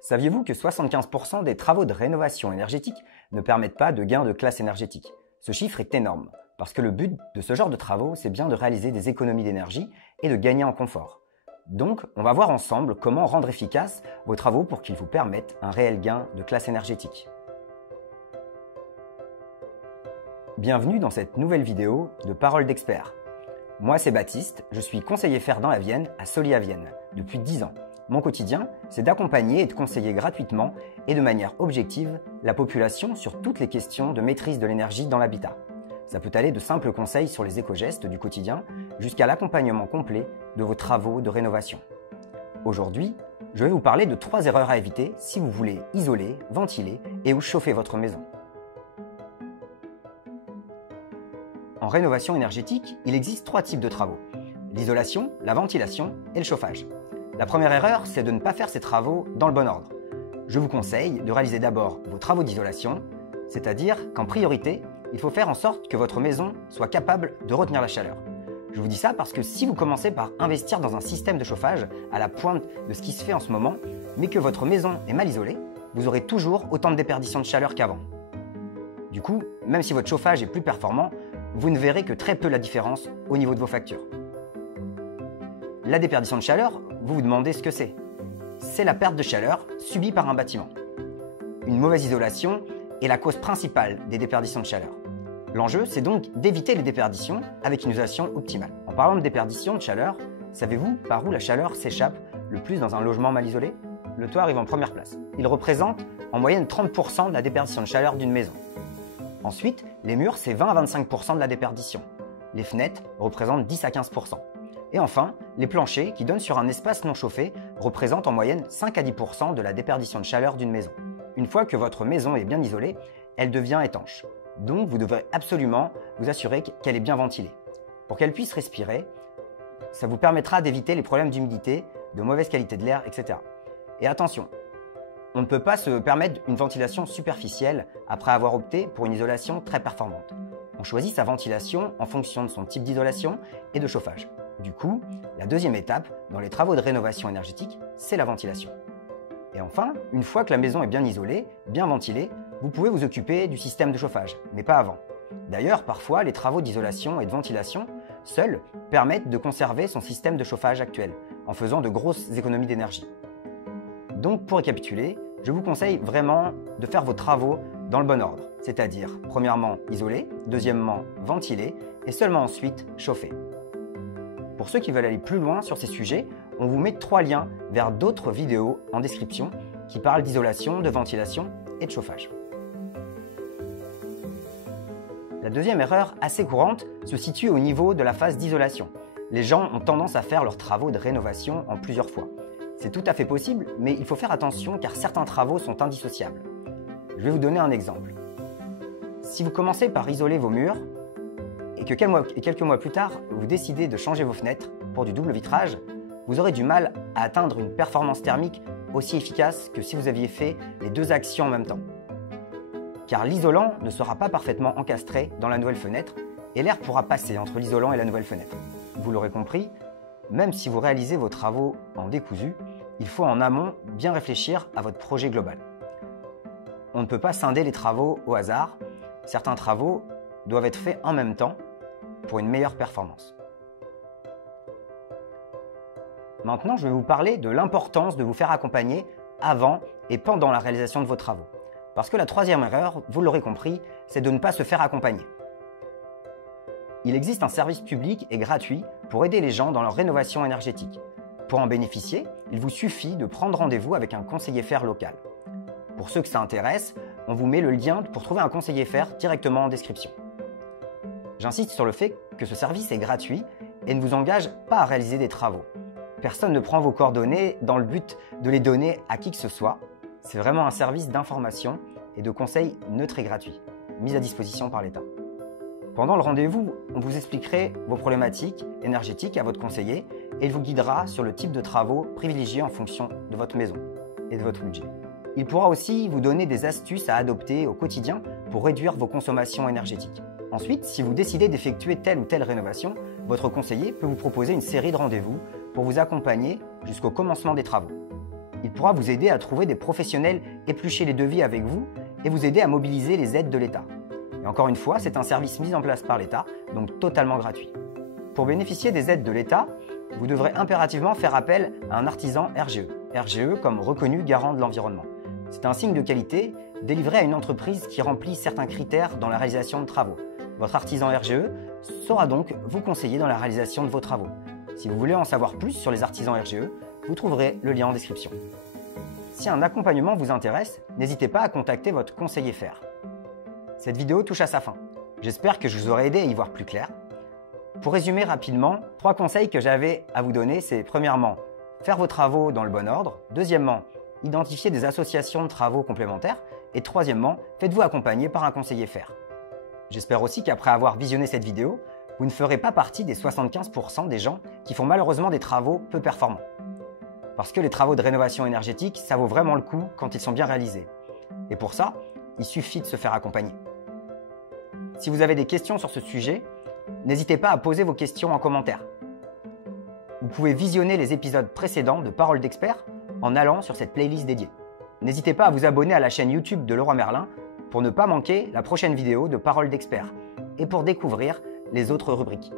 Saviez-vous que 75% des travaux de rénovation énergétique ne permettent pas de gain de classe énergétique? Ce chiffre est énorme, parce que le but de ce genre de travaux, c'est bien de réaliser des économies d'énergie et de gagner en confort. Donc, on va voir ensemble comment rendre efficaces vos travaux pour qu'ils vous permettent un réel gain de classe énergétique. Bienvenue dans cette nouvelle vidéo de Paroles d'experts. Moi, c'est Baptiste, je suis conseiller fer dans la Vienne à Solier-à-Vienne depuis 10 ans. Mon quotidien, c'est d'accompagner et de conseiller gratuitement et de manière objective la population sur toutes les questions de maîtrise de l'énergie dans l'habitat. Ça peut aller de simples conseils sur les éco-gestes du quotidien jusqu'à l'accompagnement complet de vos travaux de rénovation. Aujourd'hui, je vais vous parler de 3 erreurs à éviter si vous voulez isoler, ventiler et ou chauffer votre maison. En rénovation énergétique, il existe 3 types de travaux: l'isolation, la ventilation et le chauffage. La première erreur, c'est de ne pas faire ces travaux dans le bon ordre. Je vous conseille de réaliser d'abord vos travaux d'isolation, c'est-à-dire qu'en priorité, il faut faire en sorte que votre maison soit capable de retenir la chaleur. Je vous dis ça parce que si vous commencez par investir dans un système de chauffage à la pointe de ce qui se fait en ce moment, mais que votre maison est mal isolée, vous aurez toujours autant de déperdition de chaleur qu'avant. Du coup, même si votre chauffage est plus performant, vous ne verrez que très peu la différence au niveau de vos factures. La déperdition de chaleur, vous vous demandez ce que c'est. C'est la perte de chaleur subie par un bâtiment. Une mauvaise isolation est la cause principale des déperditions de chaleur. L'enjeu, c'est donc d'éviter les déperditions avec une isolation optimale. En parlant de déperdition de chaleur, savez-vous par où la chaleur s'échappe le plus dans un logement mal isolé? Le toit arrive en première place. Il représente en moyenne 30% de la déperdition de chaleur d'une maison. Ensuite, les murs, c'est 20 à 25% de la déperdition. Les fenêtres représentent 10 à 15%. Et enfin, les planchers, qui donnent sur un espace non chauffé, représentent en moyenne 5 à 10% de la déperdition de chaleur d'une maison. Une fois que votre maison est bien isolée, elle devient étanche. Donc, vous devrez absolument vous assurer qu'elle est bien ventilée. Pour qu'elle puisse respirer, ça vous permettra d'éviter les problèmes d'humidité, de mauvaise qualité de l'air, etc. Et attention, on ne peut pas se permettre une ventilation superficielle après avoir opté pour une isolation très performante. On choisit sa ventilation en fonction de son type d'isolation et de chauffage. Du coup, la deuxième étape dans les travaux de rénovation énergétique, c'est la ventilation. Et enfin, une fois que la maison est bien isolée, bien ventilée, vous pouvez vous occuper du système de chauffage, mais pas avant. D'ailleurs, parfois, les travaux d'isolation et de ventilation seuls permettent de conserver son système de chauffage actuel, en faisant de grosses économies d'énergie. Donc, pour récapituler, je vous conseille vraiment de faire vos travaux dans le bon ordre, c'est-à-dire, premièrement, isoler, deuxièmement, ventiler, et seulement ensuite, chauffer. Pour ceux qui veulent aller plus loin sur ces sujets, on vous met 3 liens vers d'autres vidéos en description qui parlent d'isolation, de ventilation et de chauffage. La deuxième erreur assez courante se situe au niveau de la phase d'isolation. Les gens ont tendance à faire leurs travaux de rénovation en plusieurs fois. C'est tout à fait possible, mais il faut faire attention car certains travaux sont indissociables. Je vais vous donner un exemple. Si vous commencez par isoler vos murs, et que quelques mois plus tard, vous décidez de changer vos fenêtres pour du double vitrage, vous aurez du mal à atteindre une performance thermique aussi efficace que si vous aviez fait les 2 actions en même temps. Car l'isolant ne sera pas parfaitement encastré dans la nouvelle fenêtre et l'air pourra passer entre l'isolant et la nouvelle fenêtre. Vous l'aurez compris, même si vous réalisez vos travaux en décousu, il faut en amont bien réfléchir à votre projet global. On ne peut pas scinder les travaux au hasard. Certains travaux doivent être faits en même temps pour une meilleure performance. Maintenant, je vais vous parler de l'importance de vous faire accompagner avant et pendant la réalisation de vos travaux. Parce que la troisième erreur, vous l'aurez compris, c'est de ne pas se faire accompagner. Il existe un service public et gratuit pour aider les gens dans leur rénovation énergétique. Pour en bénéficier, il vous suffit de prendre rendez-vous avec un conseiller fer local. Pour ceux que ça intéresse, on vous met le lien pour trouver un conseiller fer directement en description. J'insiste sur le fait que ce service est gratuit et ne vous engage pas à réaliser des travaux. Personne ne prend vos coordonnées dans le but de les donner à qui que ce soit. C'est vraiment un service d'information et de conseils neutre et gratuit, mis à disposition par l'État. Pendant le rendez-vous, on vous expliquerait vos problématiques énergétiques à votre conseiller et il vous guidera sur le type de travaux privilégiés en fonction de votre maison et de votre budget. Il pourra aussi vous donner des astuces à adopter au quotidien pour réduire vos consommations énergétiques. Ensuite, si vous décidez d'effectuer telle ou telle rénovation, votre conseiller peut vous proposer une série de rendez-vous pour vous accompagner jusqu'au commencement des travaux. Il pourra vous aider à trouver des professionnels éplucher les devis avec vous et vous aider à mobiliser les aides de l'État. Et encore une fois, c'est un service mis en place par l'État, donc totalement gratuit. Pour bénéficier des aides de l'État, vous devrez impérativement faire appel à un artisan RGE. RGE comme reconnu garant de l'environnement. C'est un signe de qualité délivré à une entreprise qui remplit certains critères dans la réalisation de travaux. Votre artisan RGE saura donc vous conseiller dans la réalisation de vos travaux. Si vous voulez en savoir plus sur les artisans RGE, vous trouverez le lien en description. Si un accompagnement vous intéresse, n'hésitez pas à contacter votre conseiller FER. Cette vidéo touche à sa fin. J'espère que je vous aurai aidé à y voir plus clair. Pour résumer rapidement, 3 conseils que j'avais à vous donner, c'est premièrement, faire vos travaux dans le bon ordre. Deuxièmement, identifier des associations de travaux complémentaires. Et troisièmement, faites-vous accompagner par un conseiller FER. J'espère aussi qu'après avoir visionné cette vidéo, vous ne ferez pas partie des 75% des gens qui font malheureusement des travaux peu performants. Parce que les travaux de rénovation énergétique, ça vaut vraiment le coup quand ils sont bien réalisés. Et pour ça, il suffit de se faire accompagner. Si vous avez des questions sur ce sujet, n'hésitez pas à poser vos questions en commentaire. Vous pouvez visionner les épisodes précédents de Paroles d'experts en allant sur cette playlist dédiée. N'hésitez pas à vous abonner à la chaîne YouTube de Leroy Merlin pour ne pas manquer la prochaine vidéo de Paroles d'experts et pour découvrir les autres rubriques.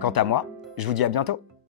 Quant à moi, je vous dis à bientôt.